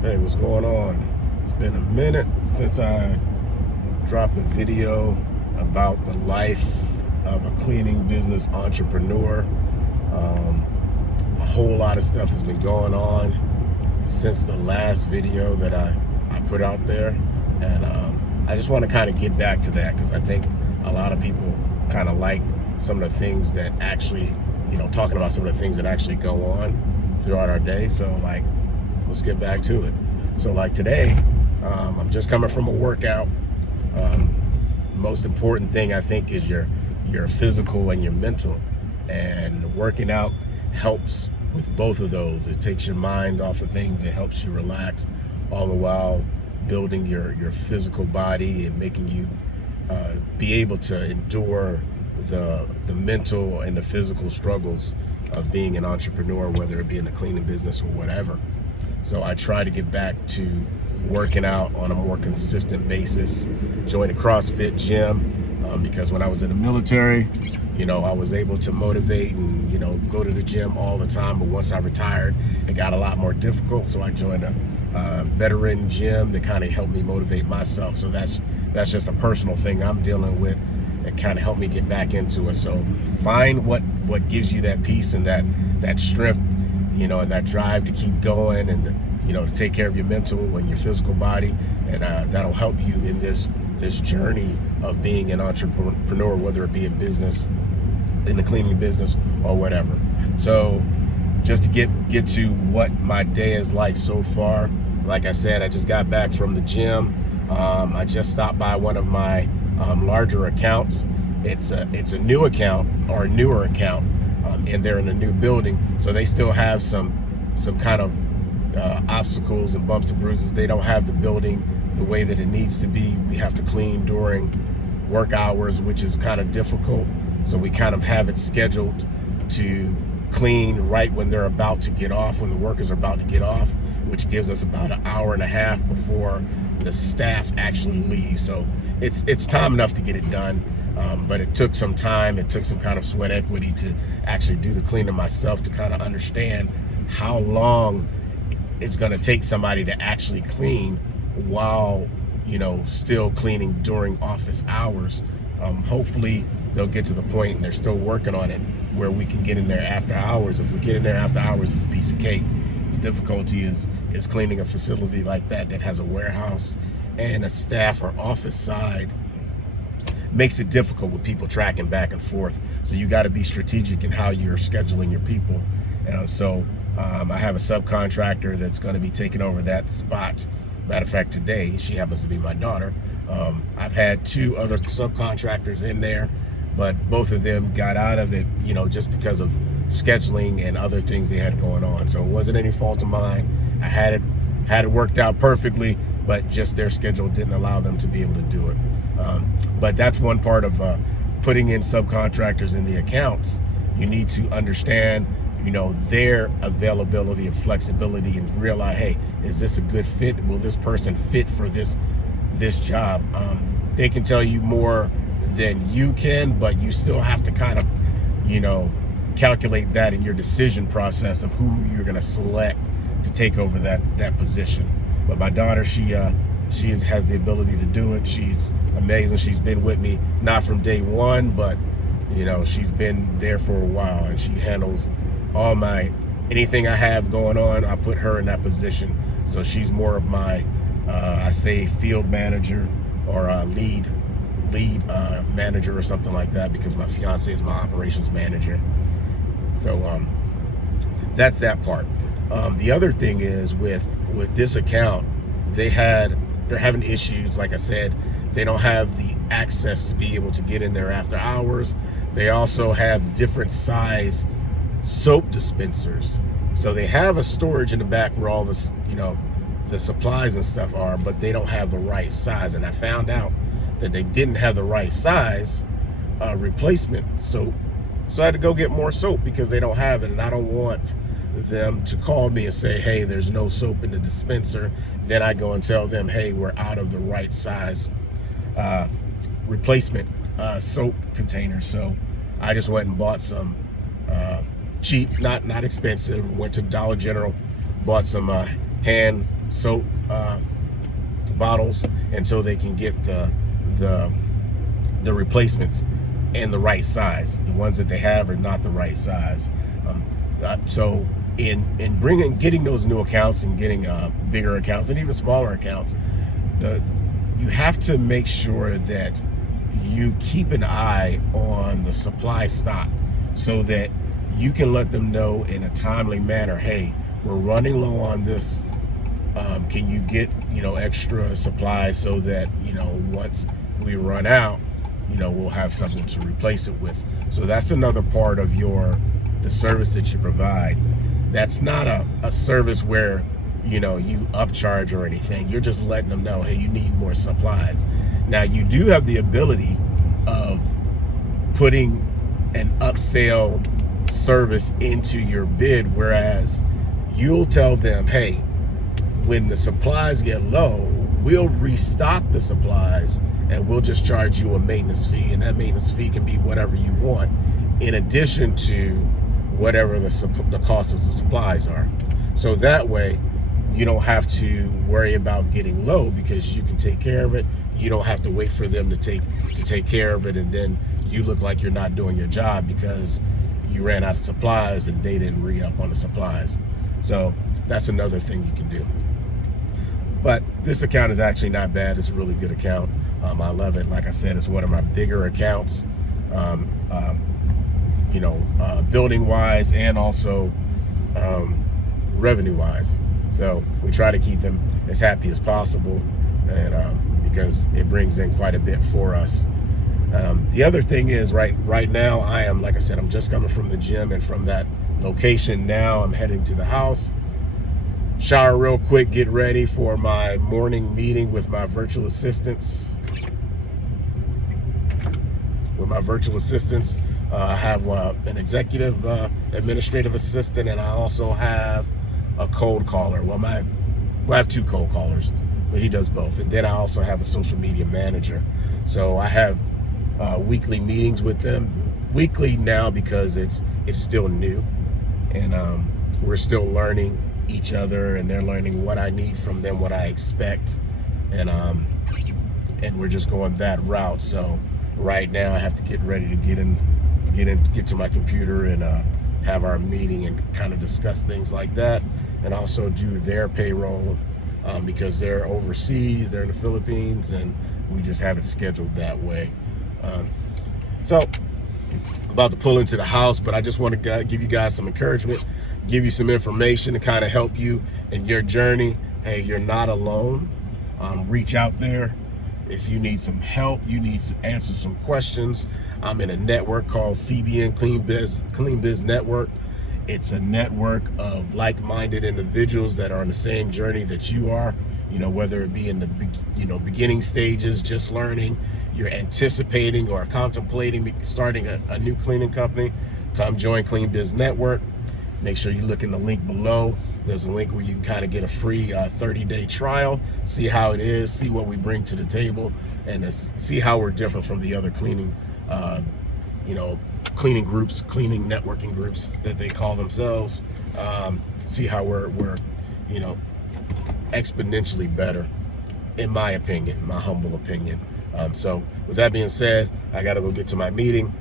Hey, what's going on? It's been a minute since I dropped a video about the life of a cleaning business entrepreneur. A whole lot of stuff has been going on since the last video that I put out there. And I just want to kind of get back to that because I think a lot of people kind of like some of the things that actually, talking about some of the things that actually go on throughout our day. So let's get back to it. So today, I'm just coming from a workout. Most important thing I think is your physical and your mental, and working out helps with both of those. It takes your mind off of things, it helps you relax, all the while building your physical body and making you be able to endure the mental and the physical struggles of being an entrepreneur, whether it be in the cleaning business or whatever. So I try to get back to working out on a more consistent basis. Joined a CrossFit gym because when I was in the military, I was able to motivate and go to the gym all the time. But once I retired, it got a lot more difficult. So I joined a veteran gym that kind of helped me motivate myself. So that's just a personal thing I'm dealing with. It kind of helped me get back into it. So find what gives you that peace and that strength, and that drive to keep going, and to take care of your mental and your physical body, and that'll help you in this journey of being an entrepreneur, whether it be in business, in the cleaning business, or whatever. So just to get to what my day is like so far, like I said, I just got back from the gym. I just stopped by one of my larger accounts. It's a new account, or a newer account, and they're in a new building, so they still have some kind of obstacles and bumps and bruises. They don't have the building the way that it needs to be. We have to clean during work hours, which is kind of difficult. So we kind of have it scheduled to clean right when they're about to get off, when the workers are about to get off, which gives us about an hour and a half before the staff actually leave. So it's time enough to get it done. But it took some time. It took some kind of sweat equity to actually do the cleaning myself, to kind of understand how long it's going to take somebody to actually clean while, still cleaning during office hours. Hopefully they'll get to the point, and they're still working on it, where we can get in there after hours. If we get in there after hours, it's a piece of cake. The difficulty is cleaning a facility like that has a warehouse and a staff or office side. Makes it difficult with people tracking back and forth. So you got to be strategic in how you're scheduling your people. So I have a subcontractor that's going to be taking over that spot. Matter of fact, today, she happens to be my daughter. I've had two other subcontractors in there, but both of them got out of it, just because of scheduling and other things they had going on. So it wasn't any fault of mine. I had it worked out perfectly, but just their schedule didn't allow them to be able to do it. But that's one part of putting in subcontractors in the accounts. You need to understand, their availability and flexibility, and realize, hey, is this a good fit? Will this person fit for this job? They can tell you more than you can, but you still have to kind of, calculate that in your decision process of who you're going to select to take over that position. But my daughter, she has the ability to do it. She's amazing. She's been with me, not from day one, but she's been there for a while, and she handles all anything I have going on. I put her in that position. So she's more of my, I say, field manager, or lead manager or something like that, because my fiance is my operations manager. So that's that part. The other thing is with this account, they're having issues. Like I said, they don't have the access to be able to get in there after hours. They also have different size soap dispensers. So they have a storage in the back where all this, the supplies and stuff are, but they don't have the right size. And I found out that they didn't have the right size replacement soap. So I had to go get more soap because they don't have it. And I don't want them to call me and say, hey, there's no soap in the dispenser. Then I go and tell them, hey, we're out of the right size replacement soap containers. So I just went and bought some cheap, not expensive. Went to Dollar General, bought some hand soap bottles, and so they can get the replacements in the right size. The ones that they have are not the right size. So in getting those new accounts and getting bigger accounts and even smaller accounts, you have to make sure that you keep an eye on the supply stock so that you can let them know in a timely manner, hey, we're running low on this. Can you get, extra supplies so that, once we run out, we'll have something to replace it with. So that's another part of the service that you provide. That's not a service where, you upcharge or anything. You're just letting them know, hey, you need more supplies. Now, you do have the ability of putting an upsell service into your bid, whereas you'll tell them, hey, when the supplies get low, we'll restock the supplies and we'll just charge you a maintenance fee, and that maintenance fee can be whatever you want in addition to whatever the cost of the supplies are. So that way you don't have to worry about getting low because you can take care of it. You don't have to wait for them to take care of it, and then you look like you're not doing your job because you ran out of supplies and they didn't re-up on the supplies. So that's another thing you can do. But this account is actually not bad. It's a really good account. I love it. Like I said, it's one of my bigger accounts, building wise and also revenue wise. So we try to keep them as happy as possible, and because it brings in quite a bit for us. The other thing is right now I am, like I said, I'm just coming from the gym, and from that location now I'm heading to the house, shower real quick, get ready for my morning meeting with my virtual assistants. I have an executive administrative assistant, and I also have a cold caller. I have two cold callers, but he does both. And then I also have a social media manager. So I have weekly meetings with them. Weekly now because it's still new, and we're still learning each other, and they're learning what I need from them, what I expect, and we're just going that route. So right now I have to get ready to get to my computer and have our meeting and kind of discuss things like that, and also do their payroll because they're overseas, they're in the Philippines, and we just have it scheduled that way. So I'm about to pull into the house, but I just want to give you guys some encouragement, give you some information to kind of help you in your journey. Hey, you're not alone. Reach out there if you need some help, you need to answer some questions. I'm in a network called CBN Clean Biz Network. It's a network of like-minded individuals that are on the same journey that you are, whether it be in the beginning stages, just learning, you're anticipating or contemplating starting a new cleaning company. Come join Clean Biz Network. Make sure you look in the link below. There's a link where you can kind of get a free 30-day trial, see how it is, see what we bring to the table, and see how we're different from the other cleaning groups, cleaning networking groups that they call themselves. See how we're exponentially better, in my opinion, my humble opinion. So with that being said, I got to go get to my meeting.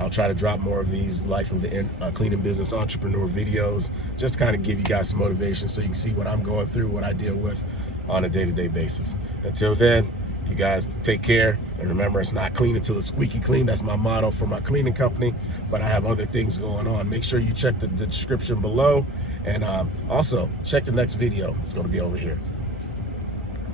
I'll try to drop more of these Life of the Cleaning Business Entrepreneur videos, just to kind of give you guys some motivation so you can see what I'm going through, what I deal with on a day-to-day basis. Until then, you guys take care, and remember, it's not clean until it's squeaky clean. That's my motto for my cleaning company, but I have other things going on. Make sure you check the description below, and also check the next video. It's going to be over here.